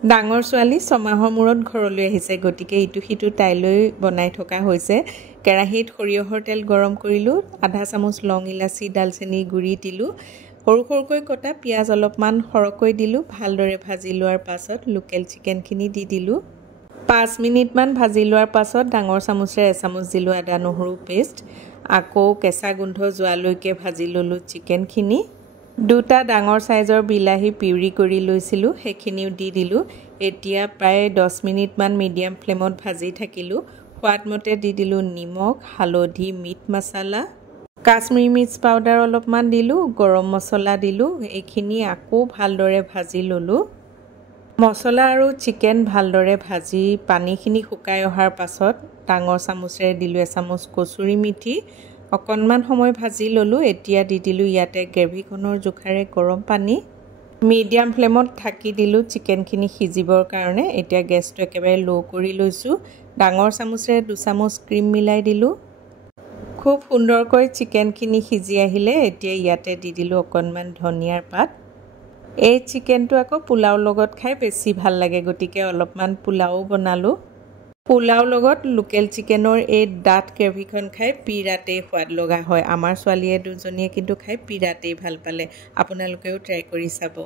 ডাঙৰ ছোৱালী 6 মাহৰ মূৰত ঘৰলৈ আহিছে গতিকে ইটো সিটো তাইলৈ বনাই থকা হৈছে কেৰাহীত সৰিয়হৰ তেল গৰম কৰিলো আধা চামুচ লং ইলাচি ডালচেনি গুড়ি দিলো সৰু সৰুকৈ কটা পিয়াজ অলপমান সৰকৈ দিলো ভালদৰে ভাজি লোৱাৰ পাছত লোকেল চিকেনখিনি দি দিলো 5 মিনিট মান ভাজি লোৱাৰ পাছত ডাঙৰ চামুচেৰে এচামুচ দিলো আদা নহৰু পেষ্ট আকৌ কেঁচা গোন্ধ যোৱালৈকে ভাজি ললো চিকেনখিনি দুটা ডাঙৰ সাইজৰ বিলাহী পিউৰি কৰি লৈছিলো হেখিনিও দি দিলো এতিয়া প্ৰায় 10 মিনিট মান মিডিয়াম ফ্লেমত ভাজি থাকিলো সোৱাদমতে দি দিলো নিমখ হালধি মিট মছলা কাশ্মীৰী মিৰ্চ পাউডাৰ অলপমান দিলো গৰম মছলা দিলো এইখিনি আকৌ ভালদৰে ভাজি ললো মছলা আৰু চিকেন ভালদৰে ভাজি পানীখিনি শুকাই অহাৰ পাছত ডাঙৰ চামুচেৰে দিলো এচামুচ কচুৰি মিঠি অকণমান সময় ভাজি ললো এতিয়া দি দিলো ইয়াতে গ্ৰেভিখনৰ জোখাৰে গৰম পানী মিডিয়াম ফ্লেমত ঢাকি দিলো চিকেনখিনি সিজিবৰ কাৰণে এতিয়া গেছটো একেবাৰে লো কৰি লৈছো ডাঙৰ চামুচেৰে 2 চামুচ ক্ৰীম মিলাই দিলো খুব সুন্দৰকৈ চিকেনখিনি সিজি আহিলে এতিয়া ইয়াতে দি দিলো অকণমান ধনিয়াৰ পাত এই চিকেনটো আকৌ পোলাও লগত খাই বেছি ভাল লাগে গতিকে অলপমান পোলাও বনালো পোলাও লগত লোকেল চিকেনৰ এই ডাট গ্ৰেভিখন খাই বিৰাটেই সোৱাদ লগা হয় আমাৰ ছোৱালীয়ে দুজনীয়ে কিন্তু খাই বিৰাটেই ভাল পালে আপোনালোকেও ট্ৰাই কৰি চাব